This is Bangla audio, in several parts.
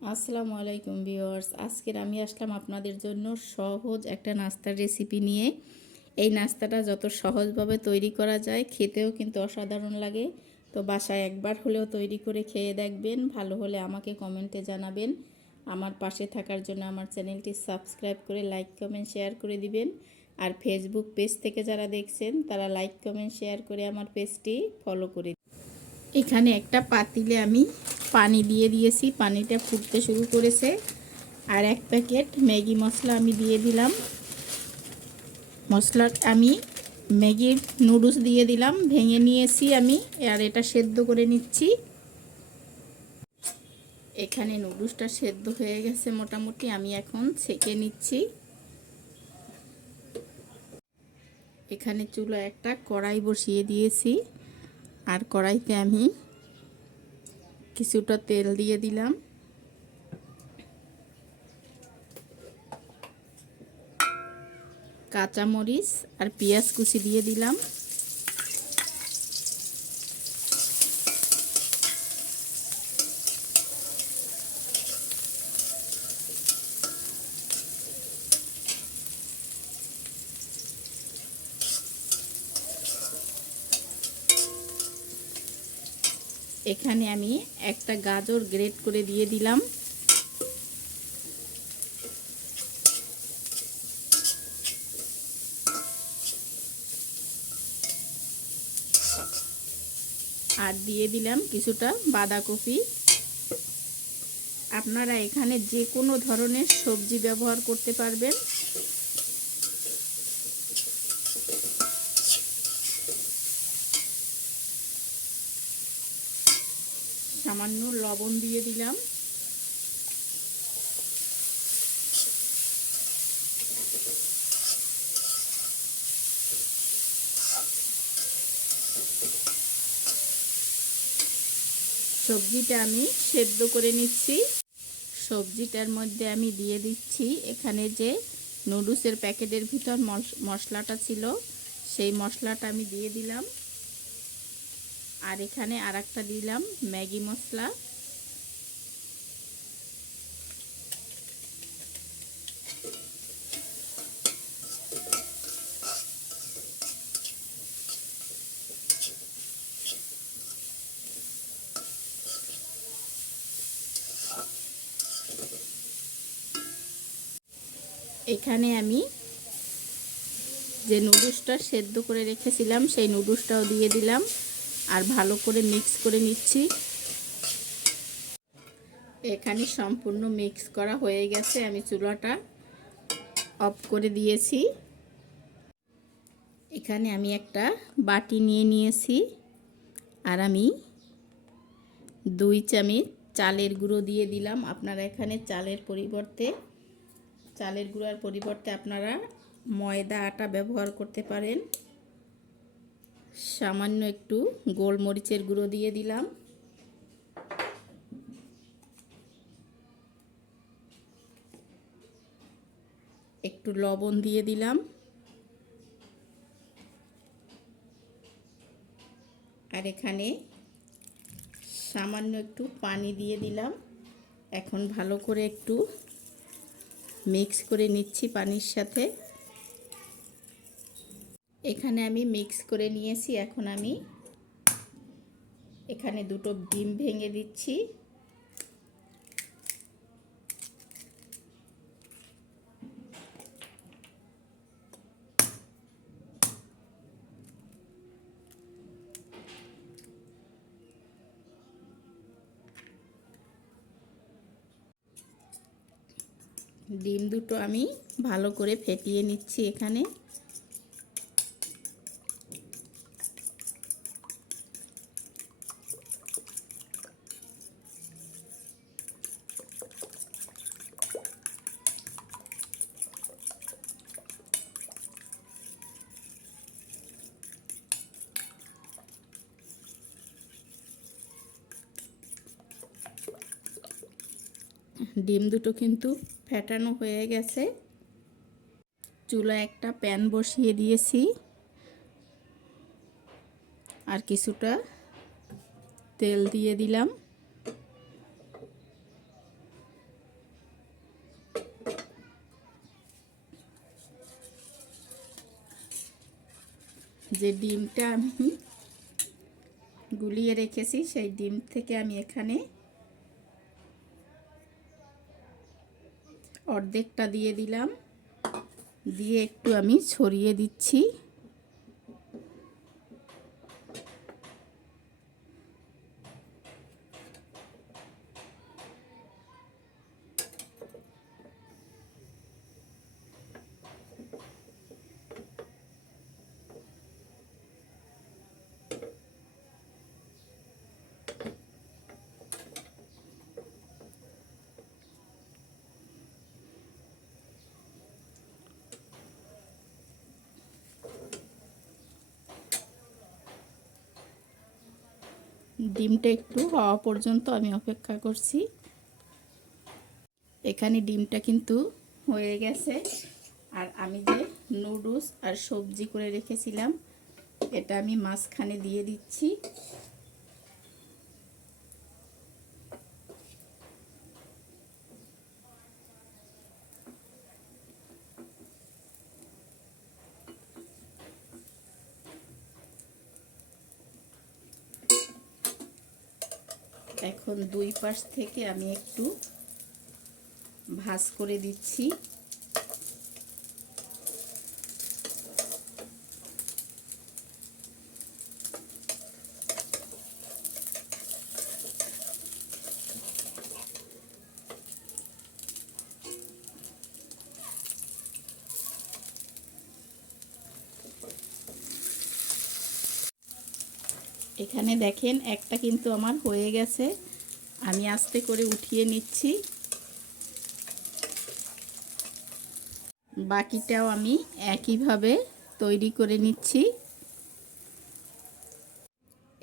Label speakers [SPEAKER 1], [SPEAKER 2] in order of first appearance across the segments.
[SPEAKER 1] আসসালামু আলাইকুম ভিউয়ার্স। আজকের আমি আসলাম আপনাদের জন্য সহজ একটা নাস্তার রেসিপি নিয়ে। এই নাস্তাটা যত সহজভাবে তৈরি করা যায়, খেতেও কিন্তু অসাধারণ লাগে। তো বাসায় একবার হলেও তৈরি করে খেয়ে দেখবেন। ভালো হলে আমাকে কমেন্টে জানাবেন। আমার পাশে থাকার জন্য আমার চ্যানেলটি সাবস্ক্রাইব করে লাইক, কমেন্ট, শেয়ার করে দিবেন। আর ফেসবুক পেজ থেকে যারা দেখছেন, তারা লাইক, কমেন্ট, শেয়ার করে আমার পেজটি ফলো করে এখানে একটা পাতিলে আমি পানি দিয়ে দিয়েছি, পানিটা ফুটতে শুরু করেছে। আর এক প্যাকেট ম্যাগি মশলা আমি দিয়ে দিলাম। মশলা আমি ম্যাগির নুডলস দিয়ে দিলাম, ভেঙে নিয়েছি আমি, আর এটা সেদ্ধ করে নিচ্ছি। এখানে নুডলসটা সেদ্ধ হয়ে গেছে মোটামুটি, আমি এখন ছেঁকে নিচ্ছি। এখানে চুলো একটা কড়াই বসিয়ে দিয়েছি, আর কড়াইতে আমি কিছুটা তেল দিয়ে দিলাম। কাঁচামরিচ আর পেঁয়াজ কুচি দিয়ে দিলাম। এখানে আমি একটা গাজর গ্রেট করে দিয়ে দিলাম। আর দিয়ে দিলাম কিছুটা বাঁধাকপি। আপনারা এখানে যে কোনো ধরনের সবজি ব্যবহার করতে পারবেন। সামান্য লবণ দিয়ে দিলাম। সবজিটা আমি সেদ্ধ করে নিচ্ছি। সবজিটার মধ্যে আমি দিয়ে দিচ্ছি এখানে যে নুডলসের প্যাকেটের ভিতর মশলাটা ছিল, সেই মশলাটা আমি দিয়ে দিলাম। আর এখানে আর একটা দিলাম, ম্যাগি মশলা। এখানে আমি যে নুডলসটা সেদ্ধ করে রেখেছিলাম, সেই নুডলসটাও দিয়ে দিলাম। আর ভালো করে মিক্স করে নিচ্ছি। এখানে সম্পূর্ণ মিক্স করা হয়ে গেছে। আমি চুলাটা অফ করে দিয়েছি। এখানে আমি একটা বাটি নিয়ে নিয়েছি আর আমি দুই চামচ চালের গুঁড়ো দিয়ে দিলাম। আপনারা এখানে চালের পরিবর্তে, চালের গুঁড়ার পরিবর্তে আপনারা ময়দা আটা ব্যবহার করতে পারেন। সামান্য একটু গোলমরিচের গুঁড়ো দিয়ে দিলাম। একটু লবণ দিয়ে দিলাম। আর এখানে সামান্য একটু পানি দিয়ে দিলাম। এখন ভালো করে একটু মিক্স করে নিচ্ছি পানির সাথে। এখানে আমি মিক্স করে নিয়েছি, এখন আমি এখানে দুটো ডিম ভেঙে দিচ্ছি। ডিম দুটো আমি ভালো করে ফেটিয়ে নিচ্ছি এখানে। ডিম দুটো কিন্তু ফেটানো হয়ে গেছে। চুলা একটা প্যান বসিয়ে দিয়েছি। আর কিছুটা তেল দিয়ে দিলাম। যে ডিমটা আমি গুলিয়ে রেখেছি, সেই ডিম থেকে আমি এখানে অর্ধেকটা দিয়ে দিলাম। দিয়ে একটু আমি ছড়িয়ে দিচ্ছি। ডিমটা একটু হওয়া পর্যন্ত আমি অপেক্ষা করছি। এখানে ডিমটা কিন্তু হয়ে গেছে। আর আমি যে নুডলস আর সবজি করে রেখেছিলাম, এটা আমি মাঝখানে দিয়ে দিচ্ছি। এখন দুই পাশ থেকে আমি একটু ভাজ করে দিচ্ছি। এখানে দেখেন, একটা কিন্তু আমার হয়ে গেছে। আমি আস্তে করে উঠিয়ে নিচ্ছি। বাকিটাও আমি একইভাবে তৈরি করে নিচ্ছি।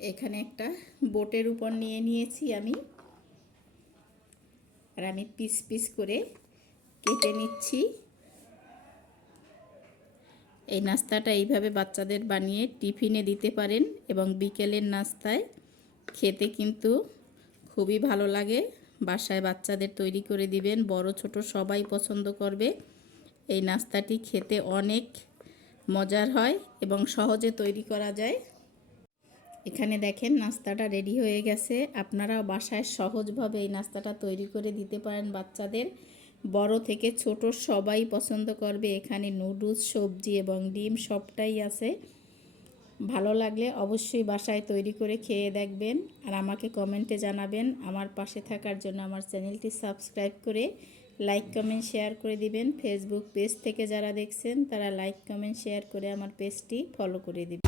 [SPEAKER 1] এখানে একটা বোটের উপর নিয়ে নিয়েছি আমি। আর আমি পিস পিস করে কেটে নিচ্ছি। এই নাস্তাটা এইভাবে বাচ্চাদের বানিয়ে টিফিনে দিতে পারেন এবং বিকেলের নাস্তায় খেতে কিন্তু খুবই ভালো লাগে। বাসায় বাচ্চাদের তৈরি করে দিবেন, বড়, ছোট সবাই পছন্দ করবে। এই নাস্তাটি খেতে অনেক মজার হয় এবং সহজে তৈরি করা যায়। এখানে দেখেন নাস্তাটা রেডি হয়ে গেছে। আপনারাও বাসায় সহজভাবে এই নাস্তাটা তৈরি করে দিতে পারেন বাচ্চাদের। বড় থেকে ছোট সবাই পছন্দ করবে। এখানে নুডলস, সবজি এবং ডিম সবটাই আছে। ভালো লাগলে অবশ্যই বাসায় তৈরি করে খেয়ে দেখবেন আর আমাকে কমেন্টে জানাবেন। আমার পাশে থাকার জন্য আমার চ্যানেলটি সাবস্ক্রাইব করে লাইক, কমেন্ট, শেয়ার করে দিবেন। ফেসবুক পেজ থেকে যারা দেখছেন, তারা লাইক, কমেন্ট, শেয়ার করে আমার পেজটি ফলো করে দিবেন।